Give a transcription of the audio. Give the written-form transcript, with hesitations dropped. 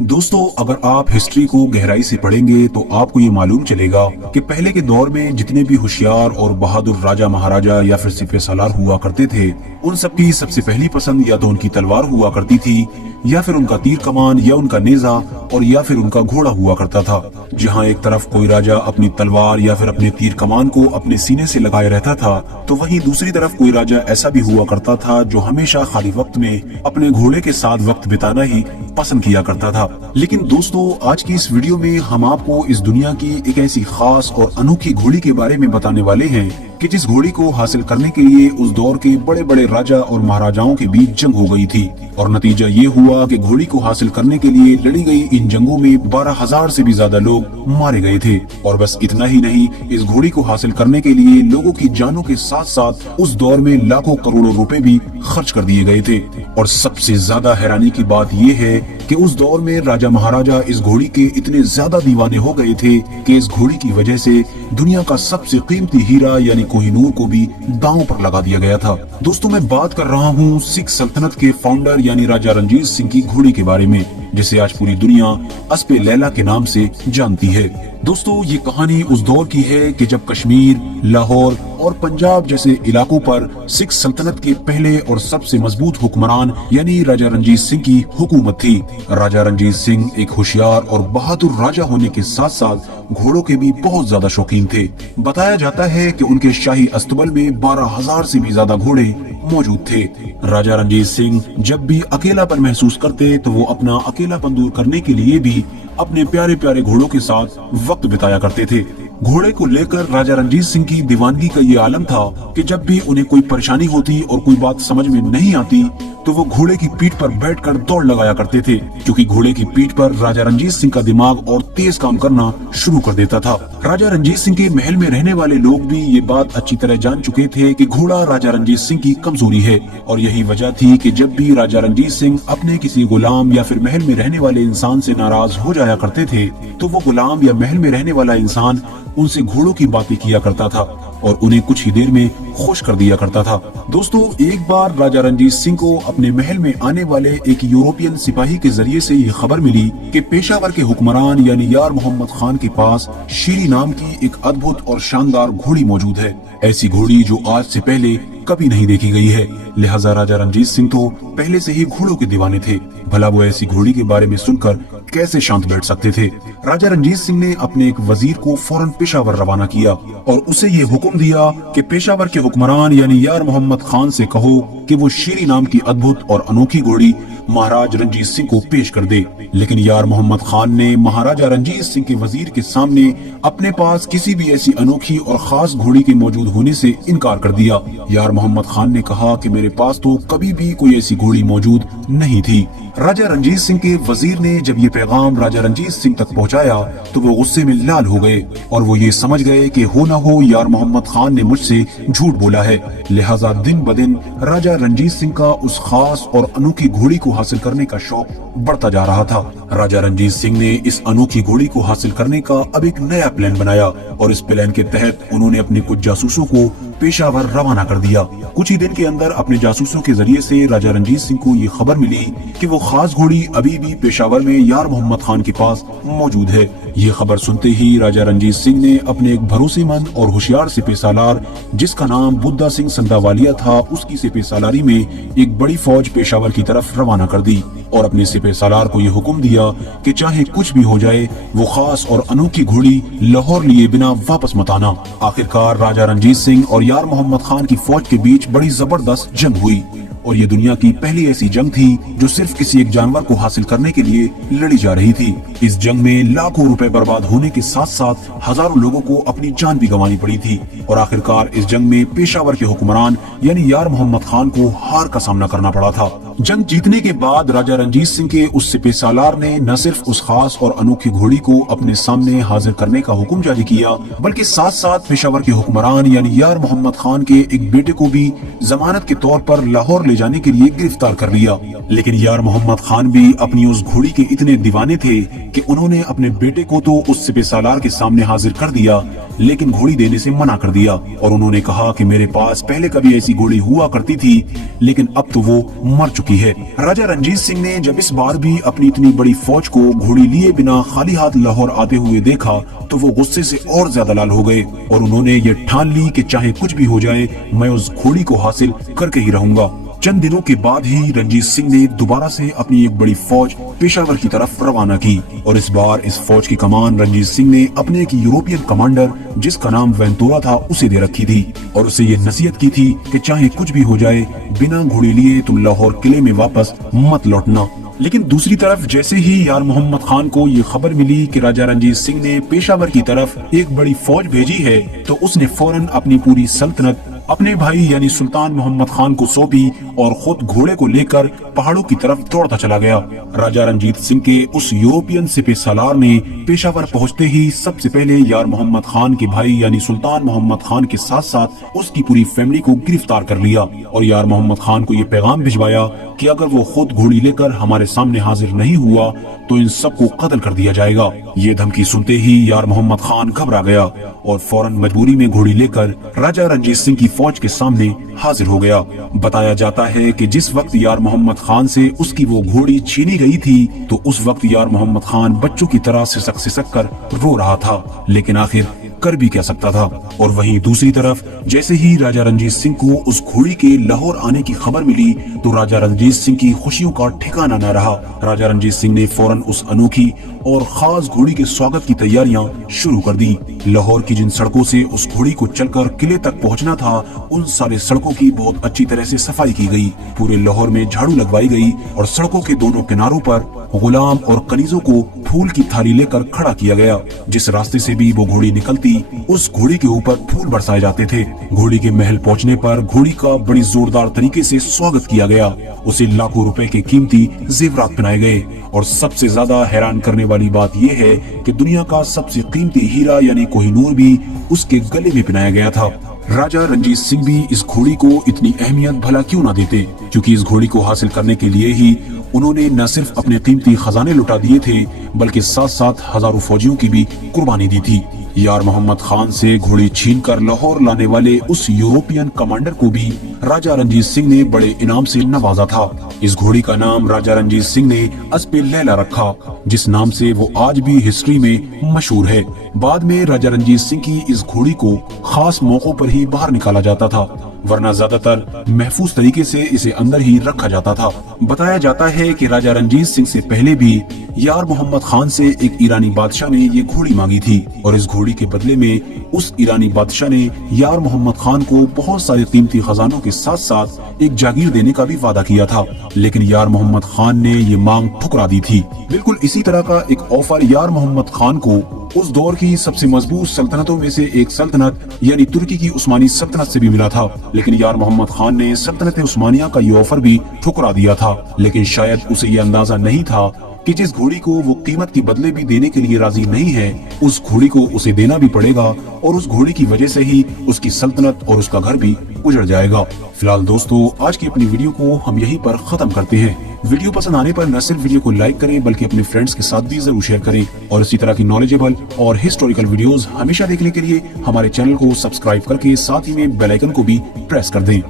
दोस्तों, अगर आप हिस्ट्री को गहराई से पढ़ेंगे तो आपको ये मालूम चलेगा कि पहले के दौर में जितने भी होशियार और बहादुर राजा महाराजा या फिर सिपह सालार हुआ करते थे, उन सबकी सबसे पहली पसंद या तो उनकी तलवार हुआ करती थी, या फिर उनका तीर कमान, या उनका नेजा, और या फिर उनका घोड़ा हुआ करता था। जहाँ एक तरफ कोई राजा अपनी तलवार या फिर अपने तीर कमान को अपने सीने से लगाए रहता था, तो वहीं दूसरी तरफ कोई राजा ऐसा भी हुआ करता था जो हमेशा खाली वक्त में अपने घोड़े के साथ वक्त बिताना ही पसंद किया करता था। लेकिन दोस्तों, आज की इस वीडियो में हम आपको इस दुनिया की एक ऐसी खास और अनोखी घोड़ी के बारे में बताने वाले हैं कि जिस घोड़ी को हासिल करने के लिए उस दौर के बड़े बड़े राजा और महाराजाओं के बीच जंग हो गई थी, और नतीजा ये हुआ कि घोड़ी को हासिल करने के लिए लड़ी गई इन जंगों में 12,000 से भी ज्यादा लोग मारे गए थे। और बस इतना ही नहीं, इस घोड़ी को हासिल करने के लिए लोगों की जानों के साथ साथ उस दौर में लाखों करोड़ों रुपए भी खर्च कर दिए गए थे। और सबसे ज्यादा हैरानी की बात ये है कि उस दौर में राजा महाराजा इस घोड़ी के इतने ज्यादा दीवाने हो गए थे कि इस घोड़ी की वजह से दुनिया का सबसे कीमती हीरा यानी कोहिनूर को भी दांव पर लगा दिया गया था। दोस्तों, मैं बात कर रहा हूँ सिख सल्तनत के फाउंडर यानी राजा रणजीत सिंह की घोड़ी के बारे में, जिसे आज पूरी दुनिया अस्पे लैला के नाम से जानती है। दोस्तों, ये कहानी उस दौर की है कि जब कश्मीर, लाहौर और पंजाब जैसे इलाकों पर सिख सल्तनत के पहले और सबसे मजबूत हुक्मरान यानी राजा रणजीत सिंह की हुकूमत थी। राजा रणजीत सिंह एक होशियार और बहादुर राजा होने के साथ साथ घोड़ों के भी बहुत ज्यादा शौकीन थे। बताया जाता है कि उनके शाही अस्तबल में 12,000 से भी ज्यादा घोड़े मौजूद थे। राजा रणजीत सिंह जब भी अकेलापन महसूस करते तो वो अपना अकेलापन दूर करने के लिए भी अपने प्यारे प्यारे घोड़ों के साथ वक्त बिताया करते थे। घोड़े को लेकर राजा रणजीत सिंह की दीवानगी का ये आलम था कि जब भी उन्हें कोई परेशानी होती और कोई बात समझ में नहीं आती तो वो घोड़े की पीठ पर बैठकर दौड़ लगाया करते थे, क्योंकि घोड़े की पीठ पर राजा रणजीत सिंह का दिमाग और तेज काम करना शुरू कर देता था। राजा रणजीत सिंह के महल में रहने वाले लोग भी ये बात अच्छी तरह जान चुके थे कि घोड़ा राजा रणजीत सिंह की कमजोरी है, और यही वजह थी कि जब भी राजा रणजीत सिंह अपने किसी गुलाम या फिर महल में रहने वाले इंसान से नाराज हो जाया करते थे तो वो गुलाम या महल में रहने वाला इंसान उनसे घोड़ों की बातें किया करता था और उन्हें कुछ ही देर में खुश कर दिया करता था। दोस्तों, एक बार राजा रणजीत सिंह को अपने महल में आने वाले एक यूरोपियन सिपाही के जरिए से ये खबर मिली कि पेशावर के हुक्मरान यानी यार मोहम्मद खान के पास शीरी नाम की एक अद्भुत और शानदार घोड़ी मौजूद है। ऐसी घोड़ी जो आज से पहले कभी नहीं देखी गई है। लिहाजा राजा रणजीत सिंह तो पहले से ही घोड़ों के दीवाने थे, भला वो ऐसी घोड़ी के बारे में सुनकर कैसे शांत बैठ सकते थे। राजा रणजीत सिंह ने अपने एक वजीर को फौरन पेशावर रवाना किया और उसे ये हुक्म दिया कि पेशावर के हुक्मरान यानी यार मोहम्मद खान से कहो कि वो शीरी नाम की अद्भुत और अनोखी घोड़ी महाराज रणजीत सिंह को पेश कर दे। लेकिन यार मोहम्मद खान ने महाराजा रणजीत सिंह के वजीर के सामने अपने पास किसी भी ऐसी अनोखी और खास घोड़ी के मौजूद होने से इनकार कर दिया। यार मोहम्मद खान ने कहा कि मेरे पास तो कभी भी कोई ऐसी घोड़ी मौजूद नहीं थी। राजा रणजीत सिंह के वजीर ने जब ये पैगाम राजा रणजीत सिंह तक पहुंचाया तो वो गुस्से में लाल हो गए और वो ये समझ गए कि हो न हो यार मोहम्मद खान ने मुझसे झूठ बोला है। लिहाजा दिन ब दिन राजा रणजीत सिंह का उस खास और अनोखी घोड़ी को हासिल करने का शौक बढ़ता जा रहा था। राजा रणजीत सिंह ने इस अनोखी घोड़ी को हासिल करने का अब एक नया प्लान बनाया और इस प्लान के तहत उन्होंने अपने कुछ जासूसों को पेशावर रवाना कर दिया। कुछ ही दिन के अंदर अपने जासूसों के जरिए से राजा रणजीत सिंह को ये खबर मिली कि वो खास घोड़ी अभी भी पेशावर में यार मोहम्मद खान के पास मौजूद है। ये खबर सुनते ही राजा रणजीत सिंह ने अपने एक भरोसेमंद और होशियार सिपह सालार जिसका नाम बुद्धा सिंह संधावालिया था, उसकी सिपह सालारी में एक बड़ी फौज पेशावर की तरफ रवाना कर दी और अपने सिपह सालार को ये हुक्म दिया कि चाहे कुछ भी हो जाए वो खास और अनोखी घोड़ी लाहौर लिए बिना वापस मत आना। आखिरकार राजा रणजीत सिंह और यार मोहम्मद खान की फौज के बीच बड़ी जबरदस्त जंग हुई और ये दुनिया की पहली ऐसी जंग थी जो सिर्फ किसी एक जानवर को हासिल करने के लिए लड़ी जा रही थी। इस जंग में लाखों रुपए बर्बाद होने के साथ साथ हजारों लोगों को अपनी जान भी गंवानी पड़ी थी और आखिरकार इस जंग में पेशावर के हुक्मरान यानी यार मोहम्मद खान को हार का सामना करना पड़ा था। जंग जीतने के बाद राजा रणजीत सिंह के उस सिपह सालार ने न सिर्फ उस खास और अनोखी घोड़ी को अपने सामने हाजिर करने का हुक्म जारी किया बल्कि साथ साथ पेशावर के हुक्मरान यानी यार मोहम्मद खान के एक बेटे को भी जमानत के तौर पर लाहौर ले जाने के लिए गिरफ्तार कर लिया। लेकिन यार मोहम्मद खान भी अपनी उस घोड़ी के इतने दीवाने थे कि उन्होंने अपने बेटे को तो उस सिपह सालार के सामने हाजिर कर दिया लेकिन घोड़ी देने से मना कर दिया और उन्होंने कहा कि मेरे पास पहले कभी ऐसी घोड़ी हुआ करती थी लेकिन अब तो वो मर चुकी चुकी है। राजा रंजीत सिंह ने जब इस बार भी अपनी इतनी बड़ी फौज को घोड़ी लिए बिना खाली हाथ लाहौर आते हुए देखा तो वो गुस्से से और ज्यादा लाल हो गए और उन्होंने ये ठान ली कि चाहे कुछ भी हो जाए मैं उस घोड़ी को हासिल करके ही रहूंगा। चंद दिनों के बाद ही रंजीत सिंह ने दोबारा से अपनी एक बड़ी फौज पेशावर की तरफ रवाना की और इस बार इस फौज की कमान रंजीत सिंह ने अपने एक यूरोपियन कमांडर जिसका नाम वेंतोरा था उसे दे रखी थी और उसे ये नसीहत की थी कि चाहे कुछ भी हो जाए बिना घोड़ी लिए तुम लाहौर किले में वापस मत लौटना। लेकिन दूसरी तरफ जैसे ही यार मोहम्मद खान को ये खबर मिली कि राजा रंजीत सिंह ने पेशावर की तरफ एक बड़ी फौज भेजी है तो उसने फौरन अपनी पूरी सल्तनत अपने भाई यानी सुल्तान मोहम्मद खान को सौंपी और खुद घोड़े को लेकर पहाड़ों की तरफ दौड़ता चला गया। राजा रंजीत सिंह के उस यूरोपियन सिपह सालार ने पेशावर पहुंचते ही सबसे पहले यार मोहम्मद खान के भाई यानी सुल्तान मोहम्मद खान के साथ साथ उसकी पूरी फैमिली को गिरफ्तार कर लिया और यार मोहम्मद खान को ये पैगाम भिजवाया कि अगर वो खुद घोड़ी लेकर हमारे सामने हाजिर नहीं हुआ तो इन सबको कत्ल कर दिया जाएगा। ये धमकी सुनते ही यार मोहम्मद खान घबरा गया और फौरन मजबूरी में घोड़ी लेकर राजा रंजीत सिंह की फौज के सामने हाजिर हो गया। बताया जाता है कि जिस वक्त यार मोहम्मद खान से उसकी वो घोड़ी छीनी गई थी तो उस वक्त यार मोहम्मद खान बच्चों की तरह सिसक कर रो रहा था, लेकिन आखिर कर भी क्या सकता था। और वहीं दूसरी तरफ जैसे ही राजा रंजीत सिंह को उस घोड़ी के लाहौर आने की खबर मिली तो राजा रंजीत सिंह की खुशियों का ठिकाना न रहा। राजा रंजीत सिंह ने फौरन उस अनोखी और खास घोड़ी के स्वागत की तैयारियां शुरू कर दी। लाहौर की जिन सड़कों से उस घोड़ी को चलकर किले तक पहुंचना था उन सारे सड़कों की बहुत अच्छी तरह से सफाई की गई। पूरे लाहौर में झाड़ू लगवाई गई और सड़कों के दोनों किनारों पर गुलाम और कनीजों को फूल की थाली लेकर खड़ा किया गया। जिस रास्ते से भी वो घोड़ी निकलती उस घोड़ी के ऊपर फूल बरसाए जाते थे। घोड़ी के महल पहुंचने पर घोड़ी का बड़ी जोरदार तरीके से स्वागत किया गया। उसे लाखों रुपए के कीमती जेवरात पहनाए गए और सबसे ज्यादा हैरान करने वाली बात यह है कि दुनिया का सबसे कीमती हीरा यानी कोहिनूर भी उसके गले में पहनाया गया था। राजा रंजीत सिंह भी इस घोड़ी को इतनी अहमियत भला क्यों ना देते, क्योंकि इस घोड़ी को हासिल करने के लिए ही उन्होंने न सिर्फ अपने कीमती खजाने लुटा दिए थे बल्कि साथ साथ हजारों फौजियों की भी कुर्बानी दी थी। यार मोहम्मद खान से घोड़ी छीनकर लाहौर लाने वाले उस यूरोपियन कमांडर को भी राजा रंजीत सिंह ने बड़े इनाम से नवाजा था। इस घोड़ी का नाम राजा रंजीत सिंह ने अस्पे लैला रखा, जिस नाम से वो आज भी हिस्ट्री में मशहूर है। बाद में राजा रंजीत सिंह की इस घोड़ी को खास मौकों पर ही बाहर निकाला जाता था, वरना ज्यादातर महफूज तरीके से इसे अंदर ही रखा जाता था। बताया जाता है कि राजा रंजीत सिंह से पहले भी यार मोहम्मद खान से एक ईरानी बादशाह ने ये घोड़ी मांगी थी और इस घोड़ी के बदले में उस ईरानी बादशाह ने यार मोहम्मद खान को बहुत सारे कीमती खजानों के साथ साथ एक जागीर देने का भी वादा किया था, लेकिन यार मोहम्मद खान ने ये मांग ठुकरा दी थी। बिल्कुल इसी तरह का एक ऑफर यार मोहम्मद खान को उस दौर की सबसे मजबूत सल्तनतों में से एक सल्तनत यानी तुर्की की उस्मानी सल्तनत से भी मिला था, लेकिन यार मोहम्मद खान ने सल्तनत उस्मानिया का ये ऑफर भी ठुकरा दिया था। लेकिन शायद उसे ये अंदाजा नहीं था कि जिस घोड़ी को वो कीमत के बदले भी देने के लिए राजी नहीं है उस घोड़ी को उसे देना भी पड़ेगा और उस घोड़ी की वजह से ही उसकी सल्तनत और उसका घर भी उजड़ जाएगा। फिलहाल दोस्तों आज की अपनी वीडियो को हम यहीं पर खत्म करते हैं। वीडियो पसंद आने पर न सिर्फ वीडियो को लाइक करें बल्कि अपने फ्रेंड्स के साथ भी जरूर शेयर करें और इसी तरह की नॉलेजेबल और हिस्टोरिकल वीडियोस हमेशा देखने के लिए हमारे चैनल को सब्सक्राइब करके साथ ही में बेल आइकन को भी प्रेस कर दें।